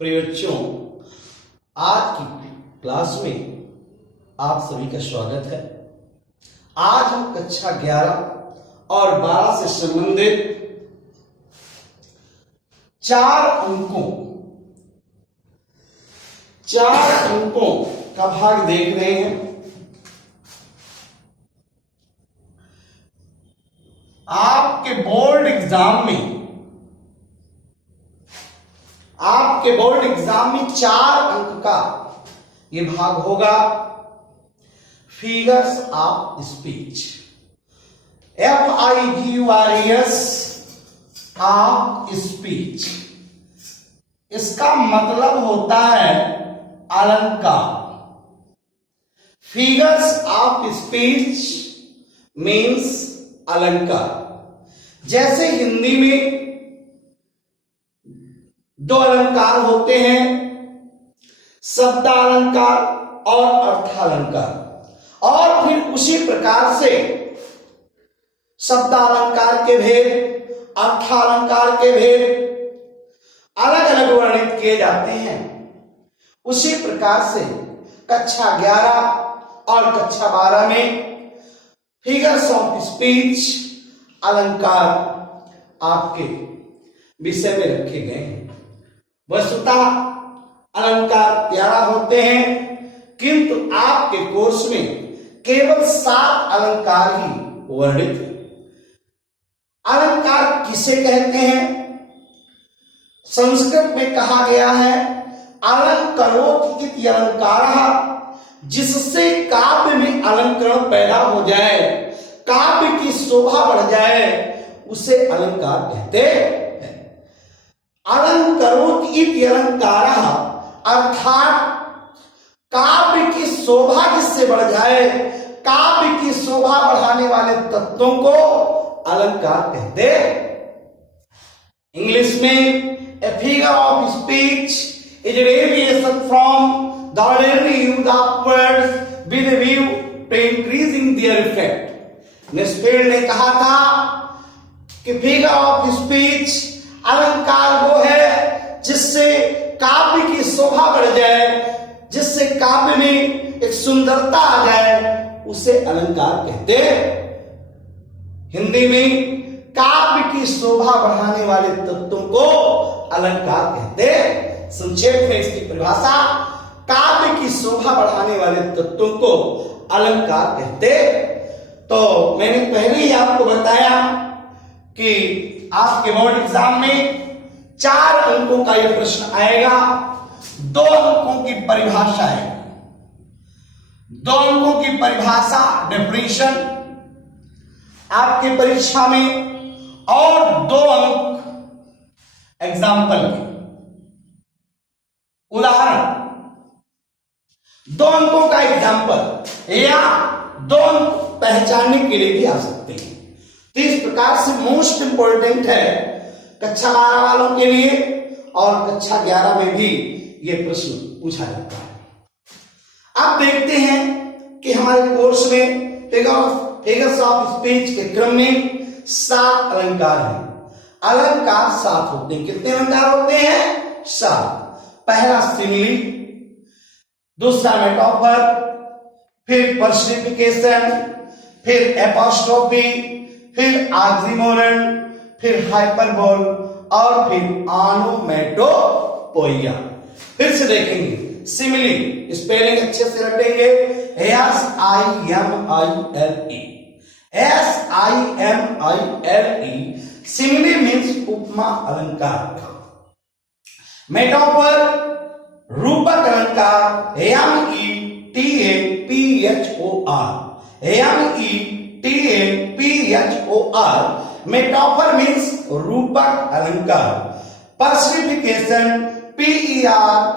प्रिय बच्चों, आज की क्लास में आप सभी का स्वागत है। आज हम कक्षा 11 और 12 से संबंधित 4 अंकों का भाग देख रहे हैं। आपके बोर्ड एग्जाम में 4 अंक का ये भाग होगा, figures of speech. FIGURES of speech, इसका मतलब होता है अलंकार। फिगर्स ऑफ स्पीच मीन्स अलंकार। जैसे हिंदी में 2 अलंकार होते हैं, शब्दालंकार और अर्थालंकार, और फिर उसी प्रकार से शब्दालंकार के भेद, अर्थालंकार के भेद अलग अलग वर्णित किए जाते हैं। उसी प्रकार से कक्षा 11 और कक्षा 12 में फिगर्स ऑफ स्पीच अलंकार आपके विषय में रखे गए हैं। वस्तुतः अलंकार 11 होते हैं, किंतु आपके कोर्स में केवल 7 अलंकार ही वर्णित हैं। अलंकार किसे कहते हैं? संस्कृत में कहा गया है अलंकरोत इति अलंकारः, जिससे काव्य में अलंकरण पैदा हो जाए, काव्य की शोभा बढ़ जाए, उसे अलंकार कहते हैं। अलंकरोत इति अलंकारः अर्थात काव्य की शोभा जिससे बढ़ जाए, काव्य की शोभा बढ़ाने वाले तत्वों को अलंकार कहते हैं। इंग्लिश में a figure of speech is a variation from the ordinary use of words with a view to increasing their effect। Nesfield ने कहा था कि फिगर ऑफ स्पीच अलंकार वो है जिससे काव्य की शोभा बढ़ जाए, जिससे काव्य में एक सुंदरता आ जाए, उसे अलंकार कहते हैं। हिंदी में काव्य की शोभा बढ़ाने वाले तत्वों को अलंकार कहते हैं। संक्षेप में इसकी परिभाषा, काव्य की शोभा बढ़ाने वाले तत्वों को अलंकार कहते हैं। तो मैंने पहले ही आपको बताया कि आपके बोर्ड एग्जाम में 4 अंकों का यह प्रश्न आएगा। 2 अंकों की परिभाषा है, 2 अंकों की परिभाषा डेफिनेशन आपकी परीक्षा में, और 2 अंक एग्जाम्पल के उदाहरण। 2 अंकों का एग्जाम्पल या 2 अंक पहचानने के लिए भी आ सकते हैं। तो इस प्रकार से मोस्ट इंपॉर्टेंट है कक्षा 12 वालों के लिए, और कक्षा 11 में भी यह प्रश्न पूछा जाता है। अब देखते हैं कि हमारे कोर्स में फिगर्स ऑफ स्पीच के क्रम में 7 अलंकार हैं। अलंकार 7 होते हैं। कितने अलंकार होते हैं? 7। पहला सिमिली, दूसरा मेटाफर, फिर पर्सनिफिकेशन, फिर एपोस्ट्रोफी, फिर ऑक्सीमोरन, फिर हाइपरबोल, और फिर ऑनोमेटोपोइया। फिर से देखेंगे। सिमिली स्पेलिंग अच्छे से रटेंगे, SIMILE। सिमिली मीन्स उपमा अलंकार। मेटाफर रूपक अलंकार, METAPHOR। मेटाफर मीन्स रूपक अलंकार। Personification, PERSONIFICATION।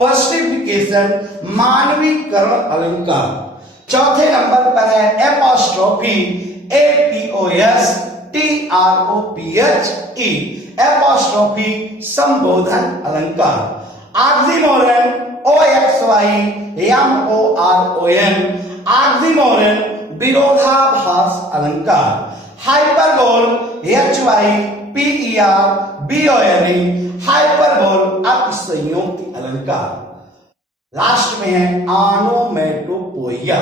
पर्सनिफिकेशन मानवीकरण अलंकार। चौथे नंबर पर है एपोस्ट्रोफी, APOSTROPHE। एपोस्ट्रोफी संबोधन अलंकार। Oxymoron, OXYMORON। ऑक्सीमोरन विरोधाभास अलंकार। हाइपरबोल HYPERBOLE, हाइपरबोल अतिशयोक्ति अलंकार। लास्ट में है ऑनोमेटोपोइया,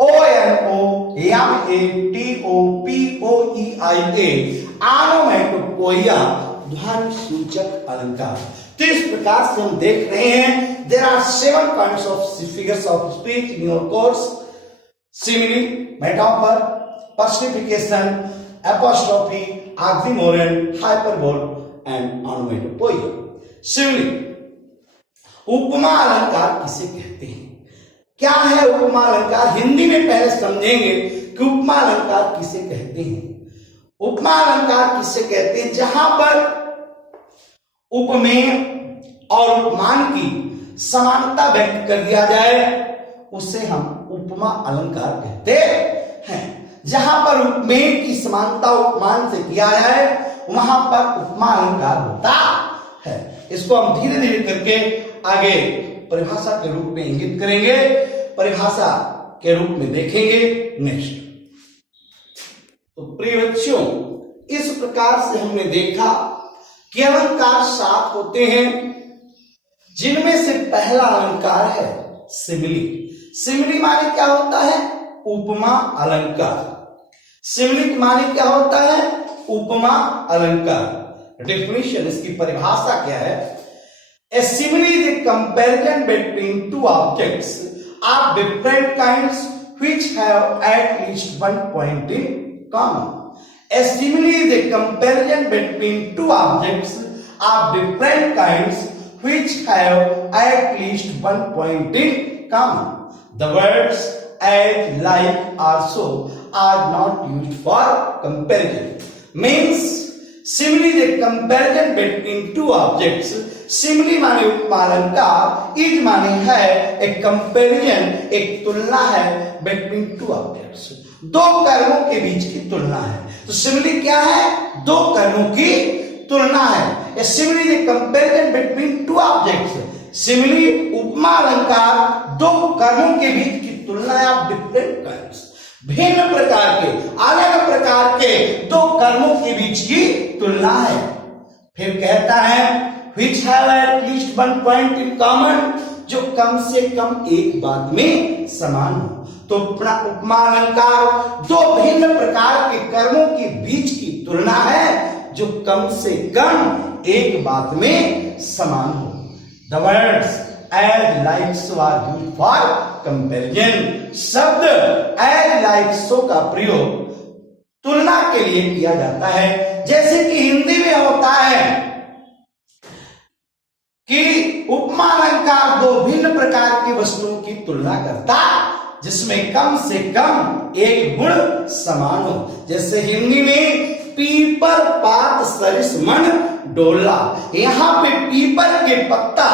ONOMATOPOEIA, ऑनोमेटोपोइया ध्वनि सूचक अलंकार। तो इस प्रकार से हम देख रहे हैं there are 7 kinds of figures of speech in your course: simile, metaphor, personification, apostrophe, oxymoron, hyperbole and onomatopoeia. Simile, उपमा अलंकार किसे कहते हैं? क्या है उपमा अलंकार? हिंदी में पहले समझेंगे कि उपमा अलंकार किसे कहते हैं। उपमा अलंकार किसे कहते हैं? जहां पर उपमेय और उपमान की समानता व्यक्त कर दिया जाए उसे हम उपमा अलंकार कहते हैं। जहां पर उपमेय की समानता उपमान से किया जाए वहां पर उपमा अलंकार होता है। इसको हम धीरे धीरे करके आगे परिभाषा के रूप में इंगित करेंगे, परिभाषा के रूप में देखेंगे नेक्स्ट। तो प्रिय बच्चों, इस प्रकार से हमने देखा कि अलंकार 7 होते हैं, जिनमें से पहला अलंकार है सिमिली। सिमिली माने क्या होता है? उपमा अलंकार। सिमिली माने क्या होता है? उपमा अलंकार। डेफिनेशन, इसकी परिभाषा क्या है? A simile is a comparison between two objects of different kinds which have at least one point in common. A simile is a comparison between two objects of different kinds which have at least one point in common. The words as, like, or so are not used for comparison. Means simile is a comparison between two objects. Simile माने उपमा अलंकार, is माने है एक comparison, एक तुलना है between two objects, दो कर्मों के बीच की तुलना है। तो सिमिली क्या है? दो कर्मों की तुलना है। A simile is a comparison between two objects. Simile उपमा अलंकार दो कर्मों के बीच की तुलना है ऑफ डिफरेंट कर्म्स, भिन्न प्रकार के, अलग प्रकार के दो कर्मों के बीच की तुलना है। फिर कहता है which have at least one point in common, जो कम से कम एक बात में समान हो। तो उपमा अलंकार दो भिन्न प्रकार के कर्मों के बीच की तुलना है जो कम से कम एक बात में समान हो। The words as, like, so are used for comparison. शब्द as, like, so का प्रयोग तुलना के लिए किया जाता है। जैसे कि हिंदी में होता है कि उपमा अलंकार दो भिन्न प्रकार की वस्तुओं की तुलना करता जिसमें कम से कम एक गुण समान हो। जैसे हिंदी में पीपर पात सरिस मन डोला, यहां पे पीपर के पत्ता,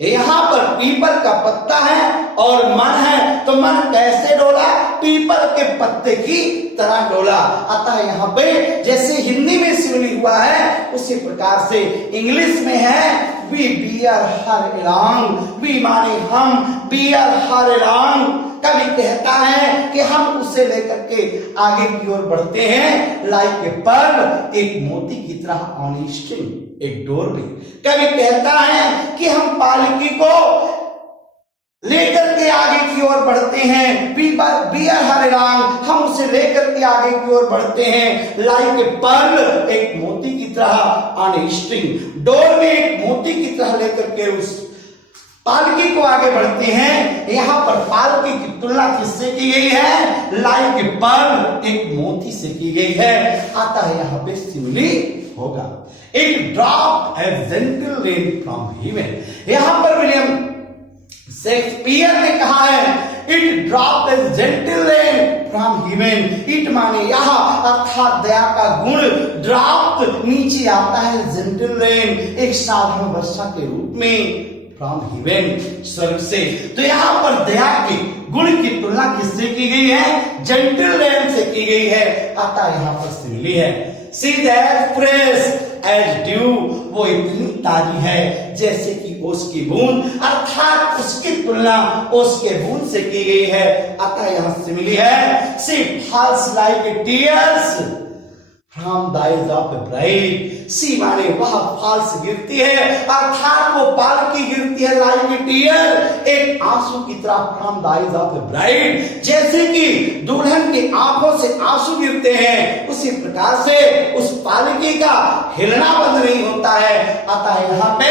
यहां पर पीपर का पत्ता है और मन है, तो मन कैसे डोला? पीपर के पत्ते की तरह डोला। अतः यहाँ पे जैसे हिंदी में सिमिली हुआ है उसी प्रकार से इंग्लिश में है we bear her along, we माने हम, bear her along। कभी कहता है कि हम उसे लेकर के आगे की ओर बढ़ते हैं, like a pearl, एक मोती की तरह on a string, एक डोर में। कभी कहता है कि हम पालकी को लेकर के आगे की ओर बढ़ते हैं, bear her along, हम उसे लेकर के आगे की ओर बढ़ते हैं, like a pearl, एक मोती की तरह on a string, डोर में एक मोती की तरह लेकर के उस पालकी को आगे बढ़ते हैं। यहां पर पालकी की तुलना किससे की गई है? like a pearl, एक मोती से की गई है। आता है यहां पे सिमिली होगा। It dropped a gentle rain from heaven, यहां पर विलियम शेक्सपियर ने कहा है it dropped A gentle rain from heaven. It माने यहां अर्थात दया का गुण, ड्रॉप्ड नीचे आता है, जेंटल रेन एक साधारण वर्षा के रूप में फ्रॉम हेवन, स्वर्ग से। तो यहां पर दया के गुण की तुलना किससे की गई है? जेंटल रेन से की गई है। अतः यहां पर सिमिली है। See that fresh as dew, वो इतनी ताजी है जैसे कि ओस की बूंद, अर्थात उसकी तुलना ओस के बूंद से की गई है। अतः यहां सिमिली है। She falls like tears from the eyes of a bride. She माने वह फॉल्स गिरती है, अर्थात वो पालकी गिरती है लाइक ए टीयर, एक आंसू की तरह from the eyes of a bride. जैसे कि दुल्हन की आंखों से आंसू गिरते हैं, उसी प्रकार से उस पालकी का हिलना बंद नहीं होता है। अतः यहाँ पे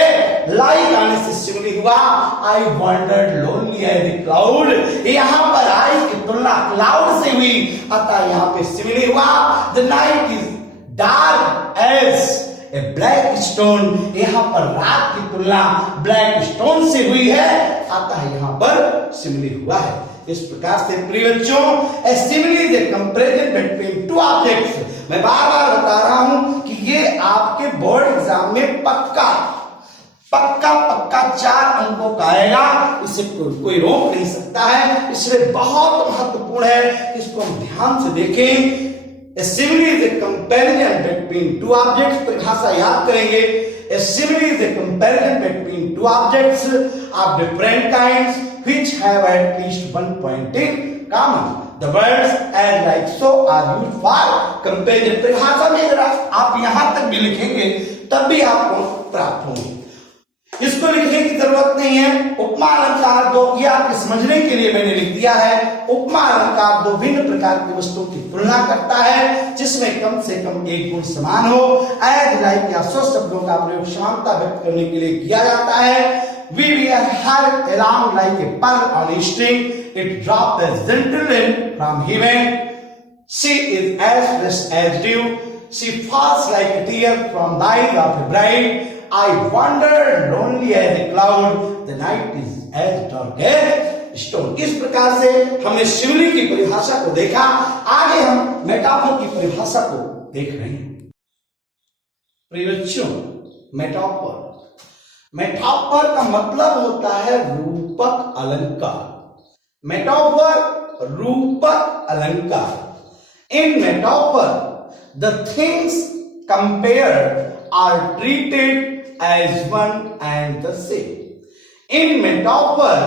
लाइक आने से सिमिली हुआ I wandered lonely as a cloud. यहाँ पर आई की तुलना क्लाउड से हुई, अतः यहाँ पे सिमिली हुआ the night is dark as a black stone. यहाँ पर रात की तुलना ब्लैक स्टोन से हुई है, अतः यहाँ पर सिमिली हुआ है। इस प्रकार से प्रिय बच्चों, a simile is a comparison between two objects. मैं बार बार बता रहा हूं कि ये आपके बोर्ड एग्जाम में पक्का 4 अंकों का आएगा, इसे कोई रोक नहीं सकता है, इसलिए बहुत महत्वपूर्ण है, इसको हम ध्यान से देखें। A simile is a comparison between two objects। परिभाषा याद करेंगे। A simile is a comparison between two objects of different kinds which have at least one point in common। The words as like so are used for comparison। परिभाषा में अगर आप यहां तक भी लिखेंगे तब भी आपको प्राप्त होंगे, इसको लिखने की जरूरत नहीं है। उपमा अलंकार दो, ये आपके समझने के लिए मैंने लिख दिया है। उपमा अलंकार दो भिन्न प्रकार की वस्तुओं की तुलना करता है जिसमें कम से कम एक गुण समान हो। एज लाइक या सो शब्दों का प्रयोग समानता व्यक्त करने के लिए किया जाता है। We wear her around like a pearl on a string, it dropped as gentle rain from heaven। She is as fresh as dew, she falls like a tear from the eyes of a bride। I wander lonely as a cloud, the night is as dark as stone। इस प्रकार से हमने simile की परिभाषा को देखा, आगे हम मेटाफर की परिभाषा को देख रहे हैं। प्रिय मेटाफर, मेटाफर का मतलब होता है रूपक अलंकार। मेटाफर रूपक अलंकार। In metaphor the things compared are treated as one and the same। In metaphor,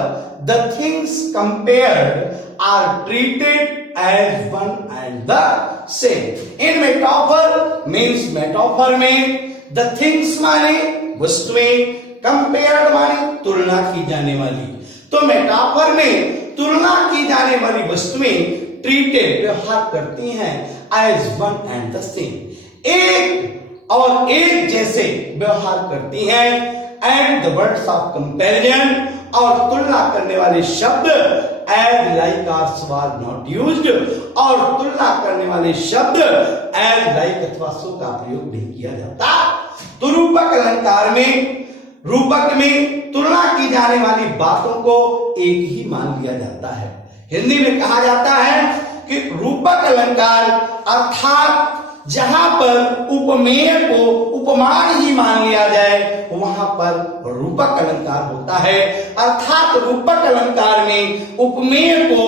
the things compared are treated as one and the same। In metaphor means metaphor में the things माने वस्तुएं, compared माने तुलना की जाने वाली। तो metaphor में तुलना की जाने वाली वस्तुएं treated व्यवहार करती हैं as one and the same, एक और एक जैसे व्यवहार करती हैं। And the words of comparison, और तुलना करने वाले शब्द as like are not used, और तुलना करने वाले शब्द एज लाइक अथवा सो का प्रयोग नहीं किया जाता। तो रूपक अलंकार में, रूपक में तुलना की जाने वाली बातों को एक ही मान लिया जाता है। हिंदी में कहा जाता है कि रूपक अलंकार अर्थात जहां पर उपमेय को उपमान ही मान लिया जाए वहां पर रूपक अलंकार होता है। अर्थात रूपक अलंकार में उपमेय को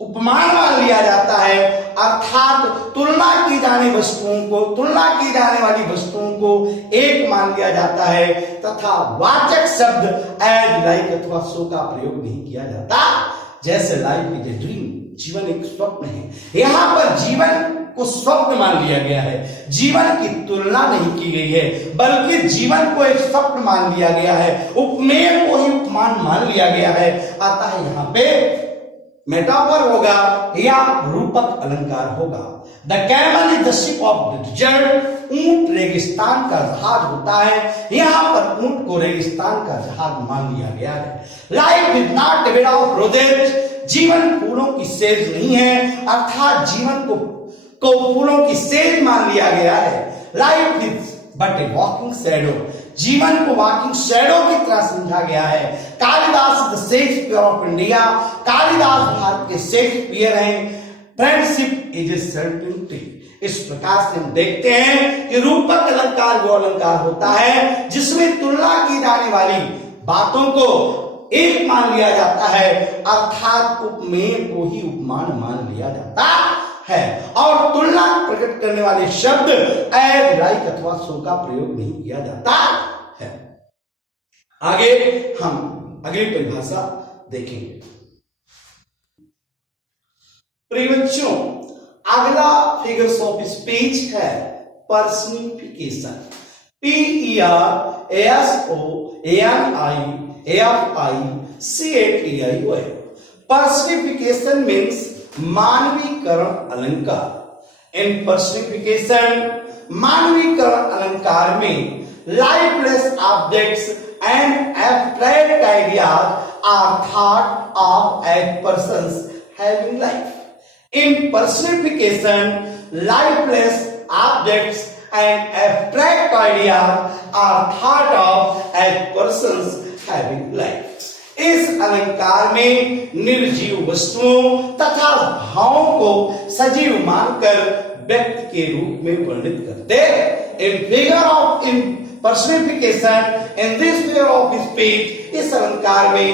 उपमान मान लिया जाता है, अर्थात तुलना की जाने वस्तुओं को, तुलना की जाने वाली वस्तुओं को एक मान लिया जाता है, तथा वाचक शब्द एज लाइक अथवा सो का प्रयोग नहीं किया जाता। जैसे लाइफ इज ए ड्रीम, जीवन एक स्वप्न है, यहां पर जीवन को स्वप्न मान लिया गया है, जीवन की तुलना नहीं की गई है, बल्कि जीवन को एक स्वप्न मान लिया गया है, उपमेय को ही उपमान मान लिया गया है। अतः यहाँ पे मेटाफर होगा या रूपक अलंकार होगा। The camel is the ship of the dessert. ऊंट रेगिस्तान का जहाज होता है, यहाँ पर ऊंट को रेगिस्तान का जहाज मान लिया गया है। Life is not a bed of roses. जीवन फूलों की सेज नहीं है, अर्थात जीवन को फूलों की सेज मान लिया गया है। Life is but A walking shadow. जीवन को वॉकिंग शैडो की तरह समझा गया है। Kalidas the Shakespeare of India. Kalidas Bharat के शेक्सपियर हैं। Friendship is a certainty. इस प्रकार से हम देखते हैं कि रूपक अलंकार वो अलंकार होता है जिसमें तुलना की जाने वाली बातों को एक मान लिया जाता है, अर्थात उपमेय को ही उपमान मान लिया जाता है, और तुलना प्रकट करने वाले शब्द एज लाइक अथवा सो का प्रयोग नहीं किया जाता है। आगे हम अगली परिभाषा देखेंगे। प्रिय बच्चों, अगला फिगर्स ऑफ स्पीच है पर्सनिफिकेशन, PERSONIFICATION। पर्सनिफिकेशन मीन्स मानवीकरण अलंकार। इन पर्सनिफिकेशन मानवीकरण अलंकार में lifeless objects and abstract ideas are thought of as persons having life. In personification, lifeless objects and abstract ideas are thought of as persons having life. इस अलंकार में निर्जीव वस्तुओं तथा भावों को सजीव मानकर व्यक्ति के रूप में वर्णित करते। In personification, in this figure of speech, इस अलंकार में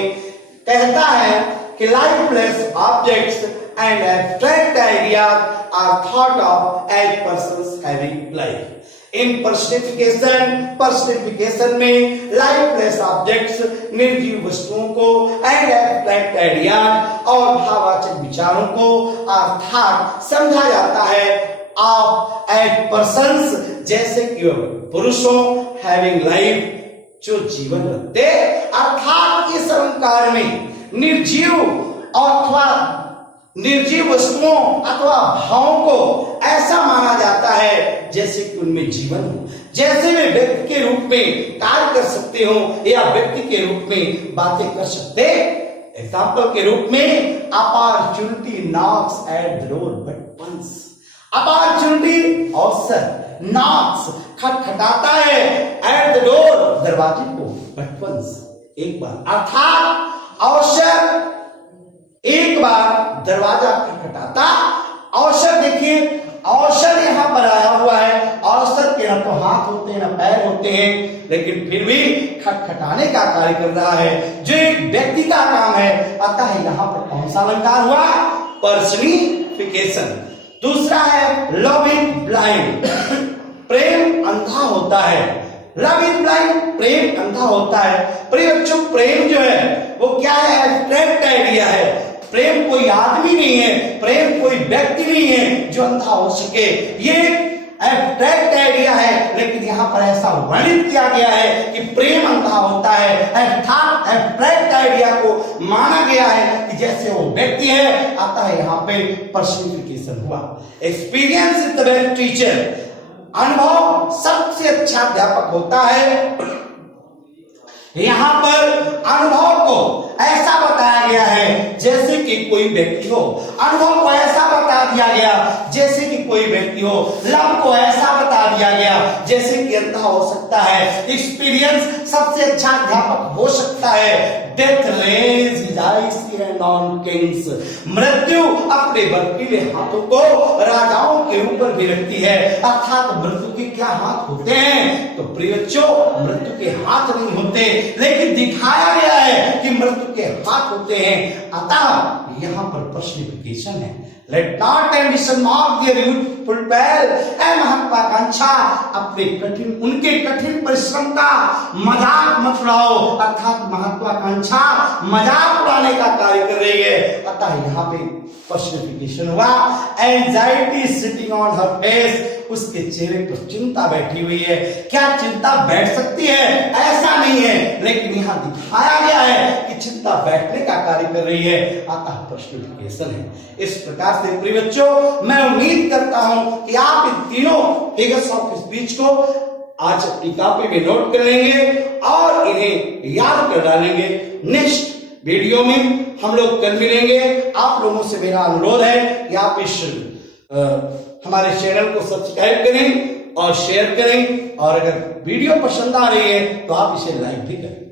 कहता है कि lifeless objects and abstract ideas are thought of as persons having life. In personification में lifeless objects निर्जीव वस्तुओं को and abstract ideas और भाववाचक विचारों को अर्थात समझा जाता है of as persons जैसे कि पुरुषों having life जो जीवन रखते। अर्थात इस अलंकार में निर्जीव वस्तुओं अथवा भावों को ऐसा माना जाता है जैसे कि उनमें जीवन हो, जैसे वे व्यक्ति के रूप में कार्य कर सकते हो या व्यक्ति के रूप में बातें कर सकते। एग्जाम्पल के रूप में opportunity knocks at the door but once. Opportunity अवसर, नॉक्स खटखटाता है, एट द डोर दरवाजे को, बट वंस एक बार। अर्थात अवसर एक बार दरवाजा खटखटाता। अवसर देखिए, अवसर यहां पर आया हुआ है। अवसर के न तो हाथ होते हैं न पैर होते हैं, लेकिन फिर भी खटखटाने का कार्य कर रहा है जो एक व्यक्ति का काम है। अतः यहां पर कौन सा अलंकार हुआ? पर्सनिफिकेशन। दूसरा है लव इज ब्लाइंड, प्रेम अंधा होता है। लव इज ब्लाइंड, प्रेम अंधा होता है। प्रिय प्रेम जो है वो क्या है? एब्स्ट्रैक्ट आइडिया है। प्रेम कोई आदमी नहीं है, प्रेम कोई व्यक्ति नहीं है जो अंधा हो सके। ये एब्स्ट्रैक्ट आइडिया है, लेकिन यहाँ पर ऐसा वर्णित किया गया है कि प्रेम अंधा होता है। अर्थात एब्स्ट्रैक्ट आइडिया को माना गया है कि जैसे वो व्यक्ति है। आता है यहाँ पे पर्सनिफिकेशन हुआ। Experience is the best teacher, अनुभव सबसे अच्छा अध्यापक होता है। यहां पर अनुभव को ऐसा बताया गया है जैसे कि कोई व्यक्ति हो। अनुभव को ऐसा बता दिया गया जैसे कि कोई व्यक्ति हो। लव को ऐसा बता दिया गया जैसे कि अंधा हो सकता है। एक्सपीरियंस सबसे अच्छा अध्यापक हो सकता है। Death lays his eyes on kings, मृत्यु अपने बर्फीले हाथों को राजाओं के ऊपर भी रखती है। अर्थात मृत्यु के क्या हाथ होते हैं? तो प्रियचों, मृत्यु के हाथ नहीं होते, लेकिन दिखाया गया है कि मृत्यु के हाथ होते हैं। अतः यहाँ पर पर्सनिफिकेशन है। Let not ambition mock their youthful toil, ऐ महत्वाकांक्षा अपने उनके कठिन परिश्रम का मजाक मत उड़ाओ। अर्थात महत्वाकांक्षा मजाक उड़ाने का कार्य कर रही है। अतः यहाँ पे पर्सनिफिकेशन हुआ। Anxiety sitting on her face, उसके चेहरे पर चिंता बैठी हुई है। क्या चिंता बैठ सकती है? ऐसा नहीं है, लेकिन यहाँ दिखाया गया है कि चिंता बैठने का कार्य कर रही है। अतः पर्सनिफिकेशन है। इस प्रकार से प्रिय बच्चों, मैं उम्मीद करता हूं कि आप इन तीनों फिगर्स ऑफ स्पीच को आज अपनी कॉपी में नोट कर लेंगे और इन्हें याद कर डालेंगे। नेक्स्ट वीडियो में हम लोग कल मिलेंगे। आप लोगों से मेरा अनुरोध है कि आप इस हमारे चैनल को सब्सक्राइब करें और शेयर करें, और अगर वीडियो पसंद आ रही है तो आप इसे लाइक भी करें।